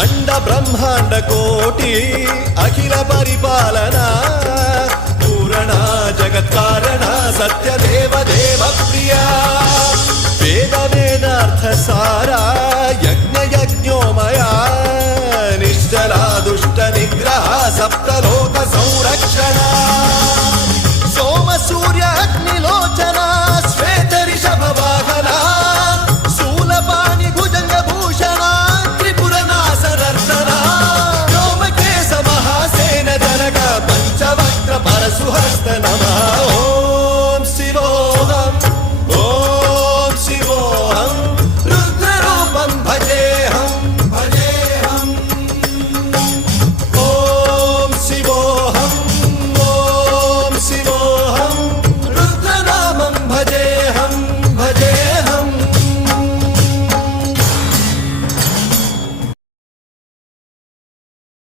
అండ బ్రహ్మాండ కోటి అఖిల పరిపాలన పూరణ జగత్కారణ సత్యదేవ దేవ ప్రియ వేద వేదార్థ సారా యజ్ఞ యజ్ఞోమయ